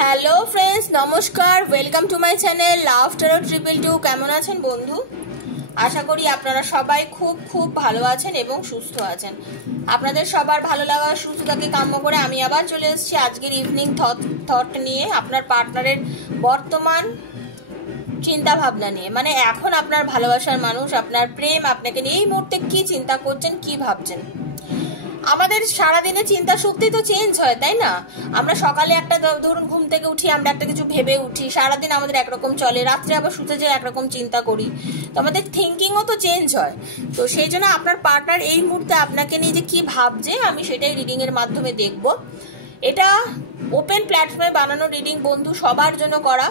Hello friends, নমস্কার। Welcome to my channel love taro 222। কেমন আছেন বন্ধু? আশা করি আপনারা সবাই খুব খুব ভালো আছেন এবং সুস্থ আছেন। আপনাদের সবার ভালো লাগা সুস্থতাকে কাম্য করে আমি আবার চলে এসেছি আজকের ইভিনিং থট নিয়ে, আপনার পার্টনারের বর্তমান চিন্তা ভাবনা নিয়ে। মানে এখন আপনার ভালোবাসার মানুষ, আপনার প্রেম আপনাকে নিয়ে এই মুহূর্তে কি চিন্তা করছেন, কি ভাবছেন। আমাদের সারাদিনে চিন্তা শক্তি তো চেঞ্জ হয়, তাই না? আমরা সকালে একটা, ধরুন ঘুম থেকে উঠি, আমরা একটা কিছু ভেবে উঠি, সারাদিন আমাদের একরকম চলে, রাত্রে আবার শুতে যেয়ে একরকম চিন্তা করি, তো আমাদের থিঙ্কিংও তো চেঞ্জ হয়। তো সেই জন্য আপনার পার্টনার এই মুহূর্তে আপনাকে নিয়ে যে কি ভাবছে আমি সেটাই রিডিং এর মাধ্যমে দেখব। এটা ওপেন প্ল্যাটফর্মে বানানো রিডিং বন্ধু, সবার জন্য করা।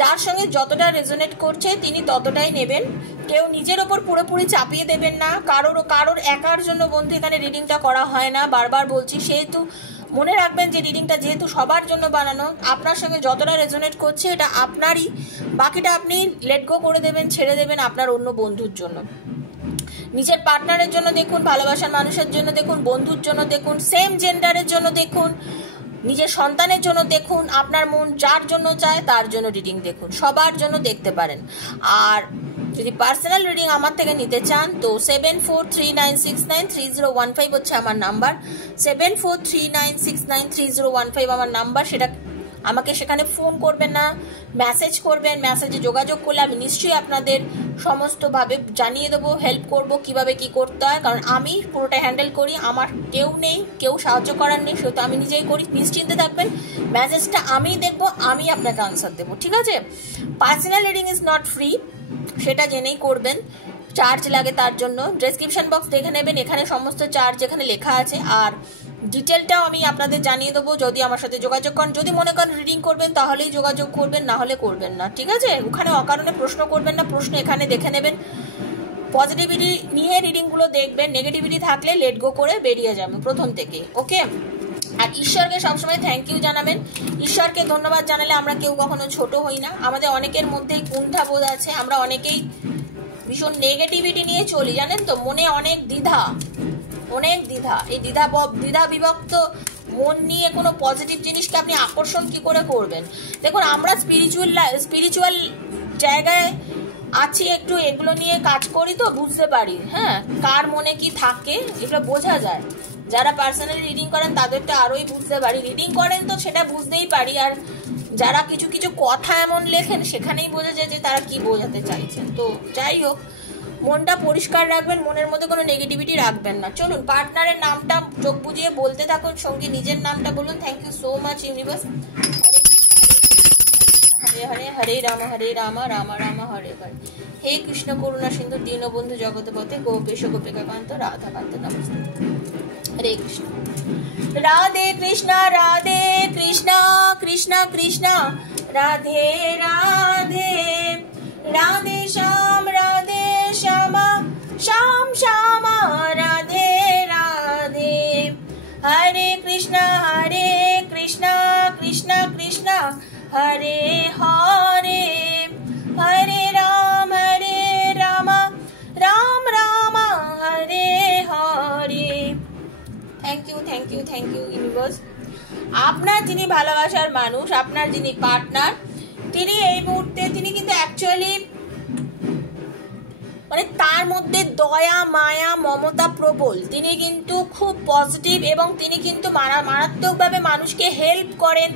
যার সঙ্গে যতটা রেজোনেট করছে তিনি ততটাই নেবেন। কেউ নিজের ওপর পুরোপুরি চাপিয়ে দেবেন না। কারোর একার জন্য বন্ধু এখানে রিডিংটা করা হয় না, বারবার বলছি। সেহেতু মনে রাখবেন যে রিডিংটা যেহেতু সবার জন্য বানানো, আপনার সঙ্গে যতটা রেজোনেট করছে এটা আপনারই, বাকিটা আপনি লেট গো করে দেবেন, ছেড়ে দেবেন আপনার অন্য বন্ধুর জন্য। নিজের পার্টনারের জন্য দেখুন, ভালোবাসার মানুষের জন্য দেখুন, বন্ধুর জন্য দেখুন, সেম জেন্ডারের জন্য দেখুন, নিজের সন্তানের জন্য দেখুন, আপনার মন যার জন্য চায় তার জন্য রিডিং দেখুন, সবার জন্য দেখতে পারেন। আর যদি পার্সোনাল রিডিং আমার থেকে নিতে চান তো 7439693015 হচ্ছে আমার নাম্বার। 7439693015 আমার নাম্বার। সেটা আমাকে সেখানে ফোন করবেন না, মেসেজ করবেন। মেসেজে যোগাযোগ করলে আমি নিশ্চয়ই আপনাদের সমস্তভাবে জানিয়ে দেবো, হেল্প করব কিভাবে কি করতে হয়। কারণ আমি পুরোটা হ্যান্ডেল করি, আমার কেউ নেই, কেউ সাহায্য করার নেই, সেটা আমি নিজেই করি। নিশ্চিন্তে থাকবেন, মেসেজটা আমি দেখবো, আমি আপনাকে আনসার দেবো, ঠিক আছে? Personal reading is not free, সেটা জেনেই করবেন। চার্জ লাগে তার জন্য। ডেসক্রিপশন বক্স দেখে নেবেন, এখানে সমস্ত চার্জ এখানে লেখা আছে। আর ডিটেলটাও আমি আপনাদের জানিয়ে দেবো যদি আমার সাথে যোগাযোগ করেন। যদি মনে করেন রিডিং করবেন তাহলেই যোগাযোগ করবেন, না হলে করবেন না, ঠিক আছে? ওখানে অকারণে প্রশ্ন করবেন না, প্রশ্ন এখানে দেখে নেবেন। পজিটিভিটি নিয়ে রিডিংগুলো দেখবেন, নেগেটিভিটি থাকলে লেট গো করে বেরিয়ে যাবেন প্রথম থেকে, ওকে? আর ঈশ্বরকে সবসময় থ্যাংক ইউ জানাবেন। ঈশ্বরকে ধন্যবাদ জানালে আমরা কেউ কখনো ছোট হই না। আমাদের অনেকের মধ্যেই কুণ্ঠাবোধ আছে, আমরা অনেকেই ভীষণ নেগেটিভিটি নিয়ে চলি, জানেন তো? মনে অনেক দ্বিধা, এই দ্বিধা বিভক্ত মন নিয়ে কোনো পজিটিভ জিনিসকে আপনি আকর্ষণ কি করে করবেন? দেখুন, আমরা স্পিরিচুয়াল জায়গায় আছি, একটু এগুলো নিয়ে কাজ করি তো বুঝতে পারি, হ্যাঁ, কার মনে কি থাকে এটা বোঝা যায়। যারা পার্সোনালি রিডিং করেন তাদেরটা আরোই বুঝতে পারি। রিডিং করেন তো সেটা বুঝতেই পারি। আর যারা কিছু কিছু কথা এমন লেখেন সেখানেই বোঝা যায় যে তারা কি বোঝাতে চাইছেন। তো যাই হোক, মনটা পরিষ্কার রাখবেন, মনের মধ্যে কোনো নেগেটিভিটি রাখবেন না। চলুন, পার্টনারের নামটা চোখ বুজিয়ে বলতে থাকুন, সঙ্গে নিজের নামটা বলুন। Thank you so much universe. Hare Hare Hare Ram Ram Ram Hare Hare. হে কৃষ্ণ করুণা সিন্ধু দীনবন্ধু জগৎপতে গোপেশ গোপিকাকান্ত রাধাকান্ত নমস্তে। Hare Krishna. Radhe Krishna Krishna Krishna Radhe Radhe, Radhe Shyam Shyam Shyama Radhe Radhe. Hare Krishna Krishna Krishna Hare Hare, Hare Ram Ram Ram Hare Hare. Thank you universe. আপনার যিনি ভালোবাসার মানুষ, আপনার যিনি পার্টনার, তিনি এই মুহূর্তে তিনি কিন্তু অ্যাকচুয়ালি মানে তার মধ্যে দয়া মায়া মমতা প্রবল। তিনি কিন্তু খুব পজিটিভ এবং তিনি কিন্তু মারাত্মকভাবে মানুষকে হেল্প করেন,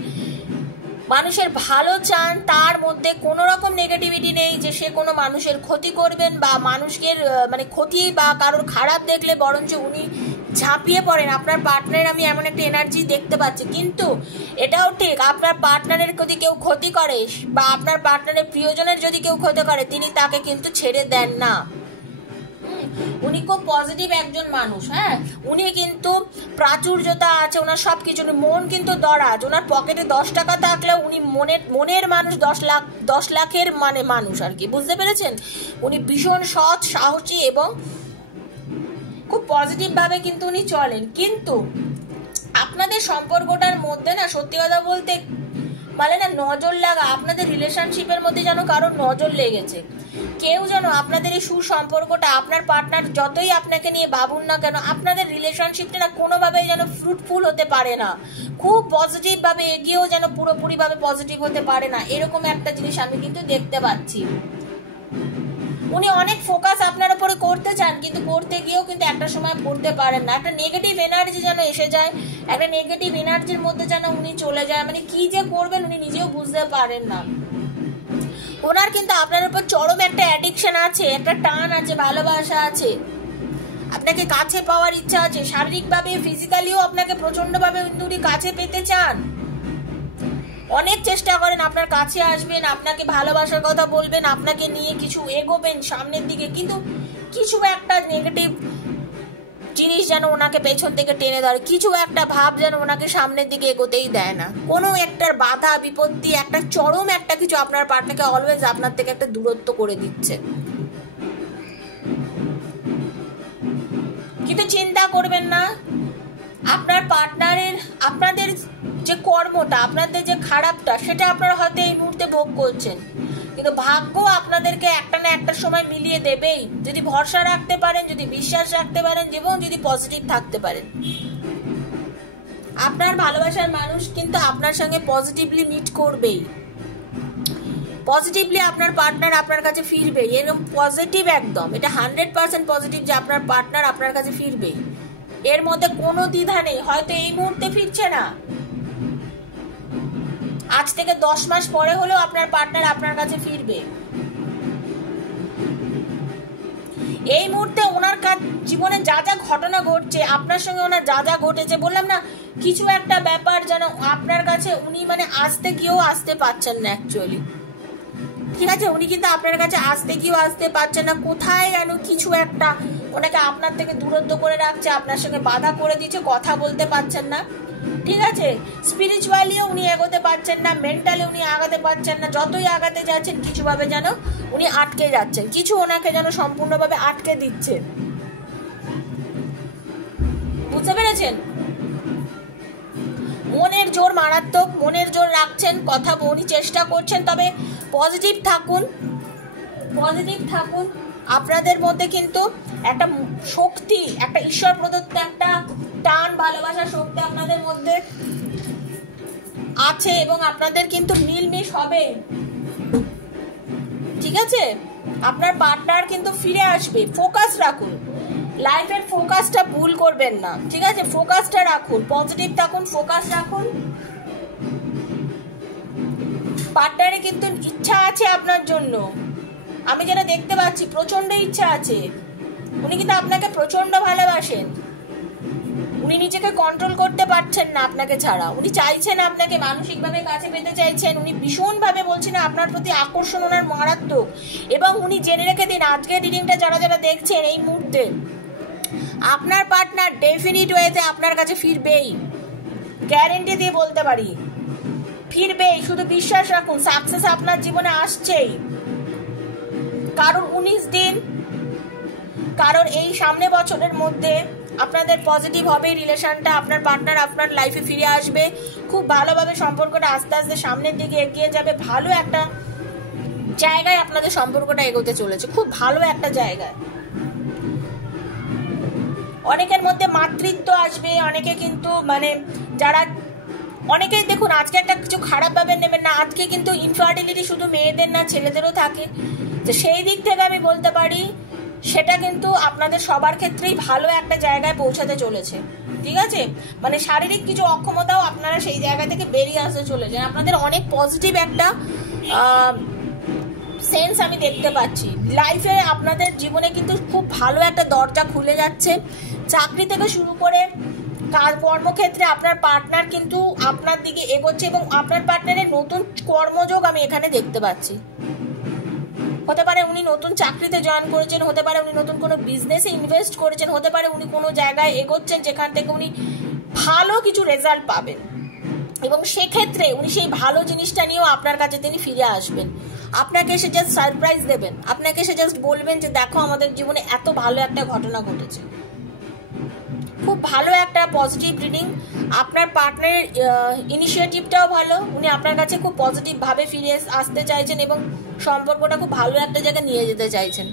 মানুষের ভালো চান। তার মধ্যে কোনো রকম নেগেটিভিটি নেই যে সে কোনো মানুষের ক্ষতি করবেন বা মানুষকে মানে ক্ষতি বা কারোর খারাপ দেখলে বরঞ্চ উনি ঝাঁপিয়ে পড়েন। আপনার পার্টনারের আমি এমন একটা এনার্জি দেখতে পাচ্ছি। কিন্তু এটাও ঠিক, আপনার পার্টনারের যদি কেউ ক্ষতি করে বা আপনার পার্টনারের প্রিয়জনের যদি কেউ ক্ষতি করে, তিনি তাকে কিন্তু ছেড়ে দেন না। উনি খুব পজিটিভ একজন মানুষ, হ্যাঁ। উনি কিন্তু প্রাচুর্যতা আছে ওনার, সবকিছু। মন কিন্তু দরাজ, ওনার পকেটে 10 টাকা থাকলেও উনি মনের মানুষ 10 লাখের মানে মানুষ আর কি, বুঝতে পেরেছেন? উনি ভীষণ সৎ, সাহসী এবং খুব পজিটিভ ভাবে কিন্তু উনি চলেন। কিন্তু আপনাদের সম্পর্কটার মধ্যে না, সত্যি কথা বলতে মানে না নজর লাগা, আপনাদের রিলেশনশিপের মধ্যে যেন কারোর নজর লেগেছে। কেউ যেন আপনাদের এই সুসম্পর্কটা, আপনার পার্টনার যতই আপনাকে নিয়ে ভাবুন না কেন, আপনাদের রিলেশনশিপটা না কোনোভাবেই যেন ফ্রুটফুল হতে পারে না, খুব পজিটিভ ভাবে এগিয়েও যেন পুরোপুরি ভাবে পজিটিভ হতে পারে না, এরকম একটা জিনিস আমি কিন্তু দেখতে পাচ্ছি। উনি অনেক ফোকাস আপনার উপরে করতে চান, কিন্তু করতে গিয়েও কিন্তু একটা সময় করতে পারেন না। একটা নেগেটিভ এনার্জি যেন এসে যায়, একটা নেগেটিভ এনার্জির মধ্যে যেন উনি চলে যায়, মানে কি যে করবেন উনি নিজেও বুঝতে পারেন না। ওনার কিন্তু আপনার উপর চরম একটা অ্যাডিকশন আছে, একটা টান আছে, ভালোবাসা আছে, আপনাকে কাছে পাওয়ার ইচ্ছা আছে, শারীরিকভাবে ফিজিক্যালিও আপনাকে প্রচন্ডভাবে উনি কাছে পেতে চান। অনেক চেষ্টা করেন আপনার কাছে আসবেন, আপনাকে ভালোবাসার কথা বলবেন, আপনাকে নিয়ে কিছু এগোবেন সামনের দিকে, কিন্তু কিছু একটা নেগেটিভ জিনিস যেন ওনাকে পেছন থেকে টেনে ধরে, কিছু একটা ভাব যেন ওনাকে সামনের দিকে এগোতেই দেয় না। কোনো একটা বাধা বিপত্তি, একটা চরম একটা কিছু আপনার পার্টনারকে অলওয়েজ আপনার থেকে একটা দূরত্ব করে দিচ্ছে। কিন্তু চিন্তা করবেন না, আপনার পার্টনারের, আপনাদের যে কর্মটা, আপনাদের যে খারাপটা, সেটা আপনারা হয়তো এই মুহূর্তে ভোগ করছেন, কিন্তু ভাগ্য আপনাদেরকে একটা না একটা সময় মিলিয়ে দেবেই, যদি ভরসা রাখতে পারেন, যদি বিশ্বাস রাখতে পারেন, এবং যদি পজিটিভ থাকতে পারেন। আপনার ভালোবাসার মানুষ কিন্তু আপনার সঙ্গে পজিটিভলি মিট করবেই, পজিটিভলি আপনার পার্টনার আপনার কাছে ফিরবে, এরকম পজিটিভ একদম, এটা 100% পজিটিভ যে আপনার পার্টনার আপনার কাছে ফিরবে, এর মধ্যে কোনো দ্বিধা নেই। হয়তো এই মুহূর্তে ফিরছে না, আজ থেকে 10 মাস পরে হলেও আপনার পার্টনার আপনার কাছে ফিরবে। এই মুহূর্তে ওনার জীবনে যা যা ঘটনা ঘটছে, আপনার সঙ্গে ওনার যা যা ঘটেছে, বললাম না কিছু একটা ব্যাপার যেন আপনার কাছে উনি মানে আসতে গিয়েও আসতে পারছেন না অ্যাকচুয়ালি, ঠিক আছে, উনি কিন্তু আপনার কাছে আসতে গিয়েও আসতে পারছেন না, কোথায় যেন কিছু একটা ওনাকে আপনার থেকে দূরত্ব করে রাখছে, আপনার সঙ্গে বাধা করে দিচ্ছে, কথা বলতে পারছেন না, ঠিক আছে, স্পিরিচুয়ালিও উনি এগোতে পারছেন না, মেন্টালি উনি আগাতে পারছেন না, যতই আগাতে যাচ্ছেন কিছুভাবে যেন উনি আটকে যাচ্ছেন, কিছু ওনাকে যেন সম্পূর্ণভাবে আটকে দিচ্ছে, বুঝতে পেরেছেন? মনের জোর মারাত্মক, মনের জোর রাখছেন, কথা উনি চেষ্টা করছেন, তবে পজিটিভ থাকুন, পজিটিভ থাকুন। আপনাদের মধ্যে কিন্তু একটা শক্তি, একটা ঈশ্বর প্রদত্ত একটা টান, ভালোবাসার শক্তি আপনাদের মধ্যে আছে, এবং আপনাদের কিন্তু মিলমিশ হবে, ঠিক আছে? আপনার পার্টনার কিন্তু ফিরে আসবে, ফোকাস রাখুন, লাইফের ফোকাসটা ভুল করবেন না, ঠিক আছে, ফোকাসটা রাখুন, পজিটিভ থাকুন, ফোকাস রাখুন। পার্টনারে কিন্তু ইচ্ছা আছে আপনার জন্য, আমি যেটা দেখতে পাচ্ছি প্রচন্ড ইচ্ছা আছে, উনি কিন্তু আপনাকে প্রচন্ড ভালোবাসেন, উনি নিজেকে কন্ট্রোল করতে পারছেন না আপনাকে ছাড়া, উনি চাইছেন আপনাকে মানসিকভাবে কাছে পেতে চাইছেন, উনি ভীষণভাবে বলছেন আপনার প্রতি আকর্ষণ ওনার মারাত্মক, এবং উনি জেনে রেখে দিন আজকের রিডিংটা যারা যারা দেখছেন এই মুহূর্তে, আপনার পার্টনার ডেফিনিট ওয়েতে আপনার কাছে ফিরবেই, গ্যারেন্টি দিয়ে বলতে পারি ফিরবেই, শুধু বিশ্বাস রাখুন, সাকসেস আপনার জীবনে আসছেই। কারণ 19 দিন, কারণ এই সামনে বছরের মধ্যে আপনাদের পজিটিভ হবে রিলেশনটা, আপনার পার্টনার আপনার লাইফে ফিরে আসবে, খুব ভালোভাবে সম্পর্কটা আস্তে আস্তে সামনের দিকে এগিয়ে যাবে, ভালো একটা জায়গায় আপনাদের সম্পর্কটা এগোতে চলেছে, খুব ভালো একটা জায়গায়। অনেকের মধ্যে মাতৃত্ব আসবে, অনেকে কিন্তু মানে যারা অনেকেই দেখুন, আজকে একটা কিছু খারাপ ভাবে নেবেন না, আজকে কিন্তু ইনফার্টিলিটি শুধু মেয়েদের না ছেলেদেরও থাকে, তো সেই দিক থেকে আমি বলতে পারি সেটা কিন্তু আপনাদের সবার ক্ষেত্রেই ভালো একটা জায়গায় পৌঁছাতে চলেছে, ঠিক আছে, মানে শারীরিক কিছু অক্ষমতাও আপনারা সেই জায়গা থেকে বেরিয়ে আসতে চলেছেন, আপনাদের অনেক পজিটিভ একটা সেন্স আমি দেখতে পাচ্ছি লাইফে, আপনাদের জীবনে কিন্তু খুব ভালো একটা দরজা খুলে যাচ্ছে, চাকরি থেকে শুরু করে কর্মক্ষেত্রে আপনার পার্টনার কিন্তু আপনার দিকে এগোচ্ছে, এবং আপনার পার্টনারের নতুন কর্মযোগ আমি এখানে দেখতে পাচ্ছি, হতে পারে উনি নতুন চাকরিতে জয়েন করেছেন, হতে পারে উনি নতুন কোনো বিজনেসে ইনভেস্ট করেছেন, হতে পারে উনি কোনো জায়গায় এগোচ্ছেন যেখান থেকে উনি ভালো কিছু রেজাল্ট পাবেন, এবং সেক্ষেত্রে উনি সেই ভালো জিনিসটা নিয়েও আপনার কাছে তিনি ফিরে আসবেন, আপনাকে এসে জাস্ট সারপ্রাইজ দেবেন, আপনাকে এসে জাস্ট বলবেন যে দেখো আমাদের জীবনে এত ভালো একটা ঘটনা ঘটেছে, খুব ভালো একটা পজিটিভ রিডিং। আপনার পার্টনারের ইনিশিয়েটিভটাও ভালো, উনি আপনার কাছে খুব পজিটিভভাবে ফিরে আসতে চাইছেন এবং সম্পর্কটা খুব ভালো একটা জায়গায় নিয়ে যেতে চাইছেন।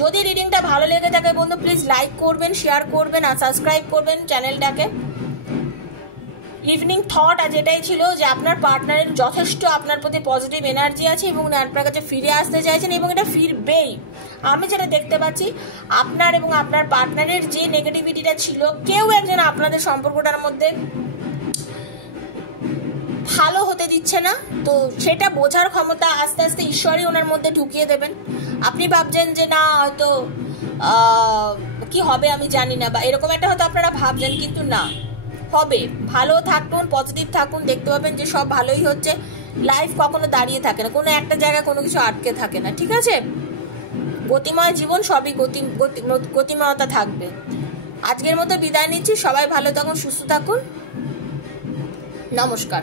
যদি রিডিংটা ভালো লেগে থাকে বন্ধু, প্লিজ লাইক করবেন, শেয়ার করবেন আর সাবস্ক্রাইব করবেন চ্যানেলটাকে। ইভিনিং থট আজ এটাই ছিল যে আপনার পার্টনারের যথেষ্ট আপনার প্রতি পজিটিভ এনার্জি আছে এবং উনি আপনার কাছে ফিরে আসতে চাইছেন এবং এটা ফিরবেই। আমি যেটা দেখতে পাচ্ছি, আপনার এবং আপনার পার্টনারের যে নেগেটিভিটিটা ছিল, কেউ একজন আপনাদের সম্পর্কটার মধ্যে ভালো হতে দিচ্ছে না, তো সেটা বোঝার ক্ষমতা আস্তে আস্তে ঈশ্বরই ওনার মধ্যে ঢুকিয়ে দেবেন। আপনি ভাবছেন যে না হয়তো কি হবে আমি জানি না, বা এরকম একটা হয়তো আপনারা ভাবছেন, কিন্তু না, হবে। ভালো থাকুন, পজিটিভ থাকুন, দেখতে পাবেন যে সব ভালোই হচ্ছে। লাইফ কখনো দাঁড়িয়ে থাকে না, কোনো একটা জায়গায় কোনো কিছু আটকে থাকে না, ঠিক আছে? গতিময় জীবন, সবই গতিময়তা থাকবে। আজকের মতো বিদায় নিচ্ছি, সবাই ভালো থাকুন, সুস্থ থাকুন, নমস্কার।